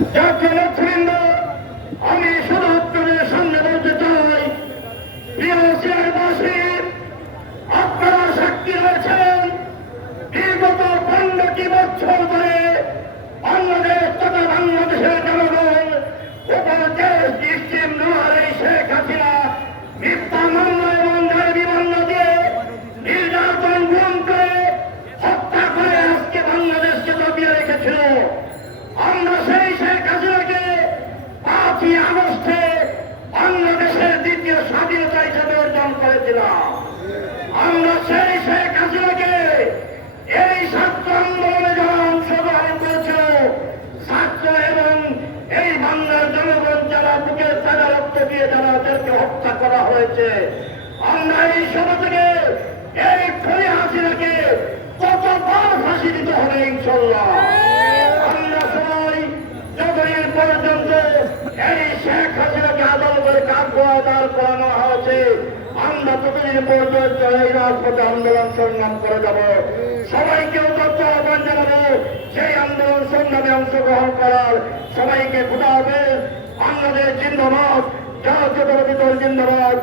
জাতীয় নেতৃবৃন্দ, আমি শুধু আপনাদের সামনে বলতে চাই, প্রিয় সিলেটবাসী, আপনারা সাক্ষী হয়েছেন বিগত 15টি বছর ধরে বাংলাদেশ তথা বাংলাদেশের জনগণ উপর দেশ দৃষ্টির নোয়ারে শেখ হাসিনা মিথ্যা মামলা এবং দাবি মামলা দিয়ে নির্যাতন গ্রহণ করে হত্যা করে আজকে বাংলাদেশকে দবিয়ে রেখেছিল। আমরা সেই শেখ হাসিনাকে 5ই আগস্টে বাংলাদেশের দ্বিতীয় স্বাধীনতা হিসেবে অর্জন করেছিলাম। আমরা সেই শেখ হাসিনাকে এই ছাত্র আন্দোলনে যারা অংশগ্রহণ করেছিল, ছাত্র এবং এই বাংলার জনগণ যারা বুকের তাজা রক্ত দিয়ে যারা তাদেরকে হত্যা করা হয়েছে, আমরা এই সভা থেকে এই খুনি হাসিনাকে কতবার ফাঁসি দিতে হবে ইনশাল্লাহ। আমরা সবাই যতদিন পর্যন্ত এই শেখ হাসিনাকে আদালতের কাঠগড়ায় দাঁড় করানো হয়েছে, আমরা ততদিন পর্যন্ত এই রাজপথে আন্দোলন সংগ্রাম করে যাব। সবাইকে উদ্যোক্ত আহ্বান জানাবো সেই আন্দোলন সংগ্রামে অংশগ্রহণ করার। সবাইকে খোদা হাফেজ। বাংলাদেশ জিন্দাবাদ, জাতীয়তাবাদী দল জিন্দাবাদ।